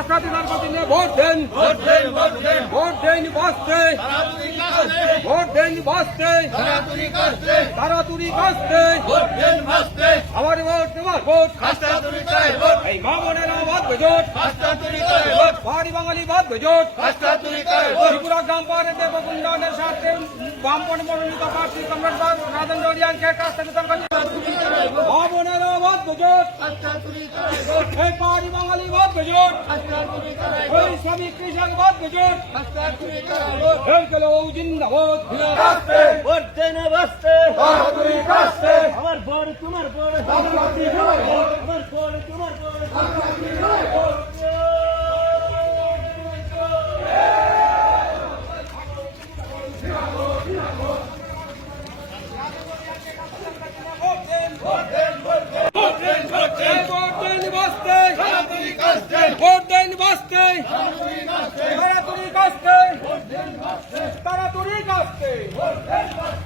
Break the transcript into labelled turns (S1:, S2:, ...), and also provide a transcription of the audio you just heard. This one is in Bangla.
S1: দিনে ভোট দেন।
S2: ভোট দেন
S1: ভোট দেন। ভোট দেন
S2: বাঁচতে ভোট দেন বাঁচতে
S1: তাড়াতাড়ি কাটতে
S2: তাড়াতাড়ি
S1: ভোট দেন বাঁচতে
S2: আমার ভোট তোমার ভোট।
S1: খাস্তা তরিকায় ভোট।
S2: এই মা বোনের বাদ বেজোট
S1: খাস্তা তরিকায় ভোট।
S2: বাড়ি বাঙালি বাদ বেজোট
S1: খাস্তা তরিকায় ভোট।
S2: ত্রিপুরা গ্রাম পঞ্চায়েতে বকুন্দানের সাথে বামপন মনোনীত প্রার্থী কমরেড রাজন জড়িয়ানকে কাস্টাদিনার কাছে মা বোনের বাদ বেজোট
S1: খাস্তা তরিকায় ভোট
S2: এই বাড়ি বাঙালি বাদ বেজোট
S1: খাস্তা তরিকায়
S2: এই শ্রমিক কৃষক বাদ বেজোট
S1: খাস্তা তরিকায় ভোট
S2: এই গেলে ও জিন্দাবাদ
S1: কাটতে
S3: ভোট দেন বাঁচতে।
S1: তাড়াতাড়ি
S2: বাঁচতে।
S1: তাড়াতাড়ি
S2: বাঁচতে।